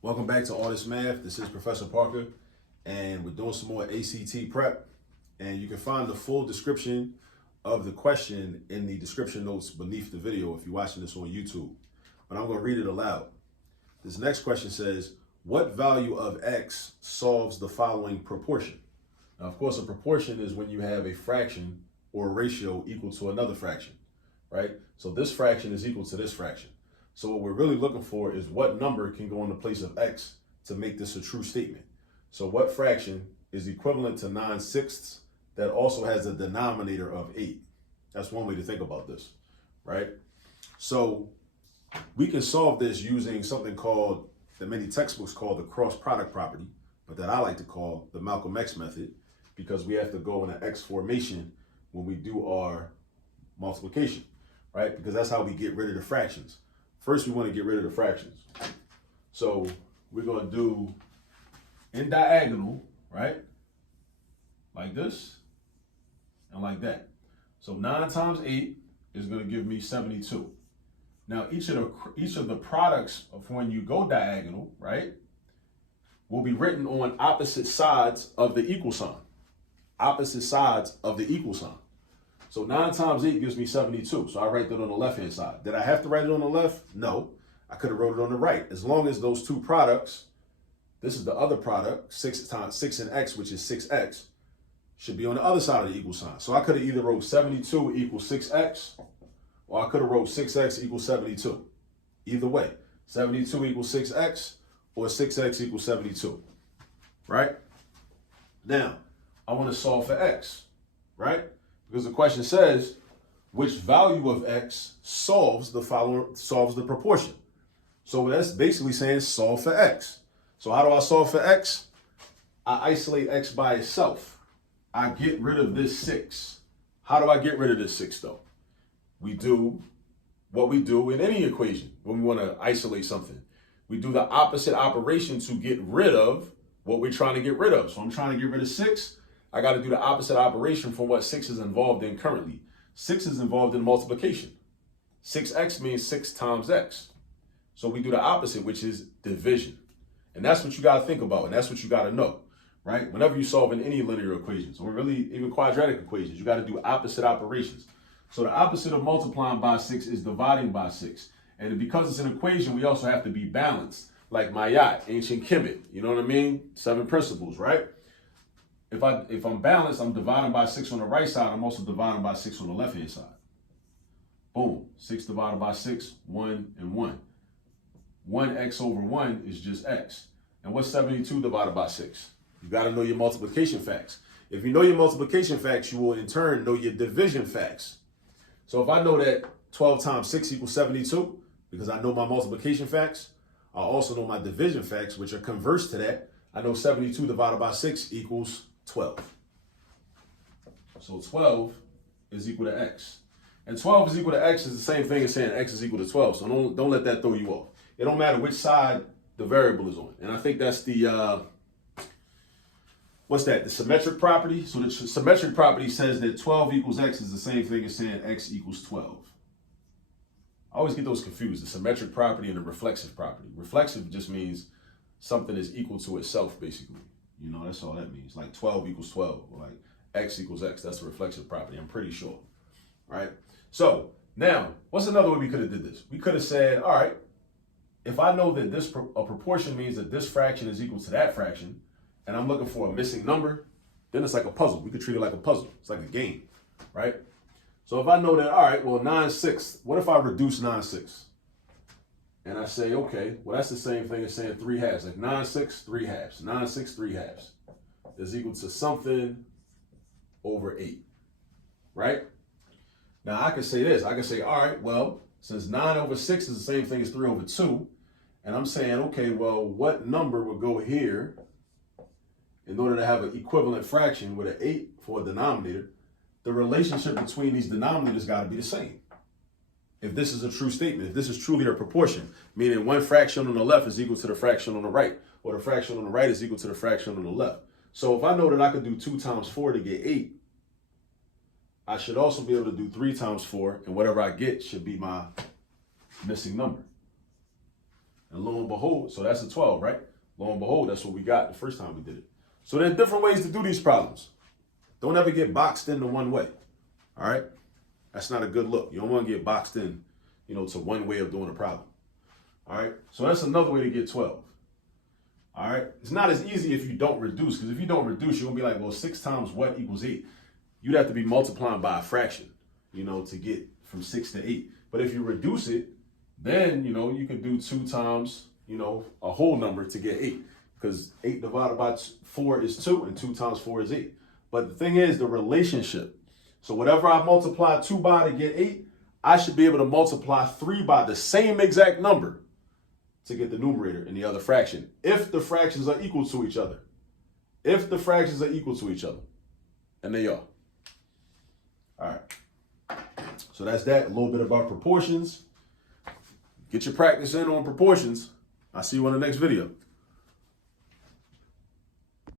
Welcome back to All This Math. This is Professor Parker, and we're doing some more ACT prep. And you can find the full description of the question in the description notes beneath the video if you're watching this on YouTube. But I'm going to read it aloud. This next question says, what value of x solves the following proportion? Now, of course, a proportion is when you have a fraction or a ratio equal to another fraction, right? So this fraction is equal to this fraction. So what we're really looking for is what number can go in the place of x to make this a true statement. So what fraction is equivalent to 9/6 that also has a denominator of 8? That's one way to think about this, right? So we can solve this using something called, that many textbooks call the cross product property, but that I like to call the Malcolm X method, because we have to go in an X formation when we do our multiplication, right? Because that's how we get rid of the fractions. First, we want to get rid of the fractions. So we're going to do in diagonal, right? Like this and like that. So 9 times 8 is going to give me 72. Now, each of the products of when you go diagonal, right, will be written on opposite sides of the equal sign. Opposite sides of the equal sign. So 9 times 8 gives me 72. So I write that on the left-hand side. Did I have to write it on the left? No. I could have wrote it on the right. As long as those two products, this is the other product, 6 times 6 and x, which is 6x, should be on the other side of the equal sign. So I could have either wrote 72 equals 6x, or I could have wrote 6x equals 72. Either way, 72 equals 6x, or 6x equals 72, right? Now, I want to solve for x, right? Because the question says, which value of x solves the proportion? So that's basically saying solve for x. So how do I solve for x? I isolate x by itself. I get rid of this 6. How do I get rid of this 6 though? We do what we do in any equation when we want to isolate something. We do the opposite operation to get rid of what we're trying to get rid of. So I'm trying to get rid of 6. I got to do the opposite operation from what 6 is involved in currently. 6 is involved in multiplication. 6x means 6 times x. So we do the opposite, which is division. And that's what you got to think about, and that's what you got to know, right? Whenever you're solving any linear equations, or really even quadratic equations, you got to do opposite operations. So the opposite of multiplying by 6 is dividing by 6. And because it's an equation, we also have to be balanced, like Mayat, ancient Kemet, you know what I mean? 7 principles, right? If I'm balanced, I'm dividing by 6 on the right side. I'm also dividing by 6 on the left-hand side. Boom. 6 divided by 6, 1 and 1. 1x over 1 is just x. And what's 72 divided by 6? You got to know your multiplication facts. If you know your multiplication facts, you will in turn know your division facts. So if I know that 12 times 6 equals 72, because I know my multiplication facts, I also know my division facts, which are converse to that. I know 72 divided by 6 equals 12. So 12 is equal to x. And 12 is equal to x is the same thing as saying x is equal to 12. So don't let that throw you off. It don't matter which side the variable is on. And I think that's the, what's that? The symmetric property. So the symmetric property says that 12 equals x is the same thing as saying x equals 12. I always get those confused, the symmetric property and the reflexive property. Reflexive just means something is equal to itself, basically. You know, that's all that means. Like 12 equals 12, or like x equals x. That's a reflexive property, I'm pretty sure. Right? So now, what's another way we could have did this? We could have said, all right, if I know that a proportion means that this fraction is equal to that fraction, and I'm looking for a missing number, then it's like a puzzle. We could treat it like a puzzle. It's like a game, right? So if I know that, all right, well, 9/6, what if I reduce 9/6? And I say, okay, well, that's the same thing as saying 3 halves. Like 9/6, 3 halves. 9/6, 3 halves is equal to something over 8, right? Now, I can say this. I can say, all right, well, since 9 over 6 is the same thing as 3 over 2, and I'm saying, okay, well, what number would go here in order to have an equivalent fraction with an 8 for a denominator? The relationship between these denominators got to be the same. If this is a true statement, if this is truly a proportion, meaning one fraction on the left is equal to the fraction on the right, or the fraction on the right is equal to the fraction on the left. So if I know that I could do 2 times 4 to get 8, I should also be able to do 3 times 4, and whatever I get should be my missing number. And lo and behold, so that's a 12, right? Lo and behold, that's what we got the first time we did it. So there are different ways to do these problems. Don't ever get boxed into one way, all right? That's not a good look. You don't want to get boxed in, to one way of doing a problem, all right? So that's another way to get 12, all right? It's not as easy if you don't reduce, because if you don't reduce, you're going to be like, well, 6 times what equals 8? You'd have to be multiplying by a fraction, to get from 6 to 8. But if you reduce it, then, you can do 2 times, a whole number to get 8. Because 8 divided by 4 is 2, and 2 times 4 is 8. But the thing is the relationship. So whatever I multiply 2 by to get 8, I should be able to multiply 3 by the same exact number to get the numerator in the other fraction, if the fractions are equal to each other. If the fractions are equal to each other. And they are. All right. So that's that. A little bit about proportions. Get your practice in on proportions. I'll see you on the next video.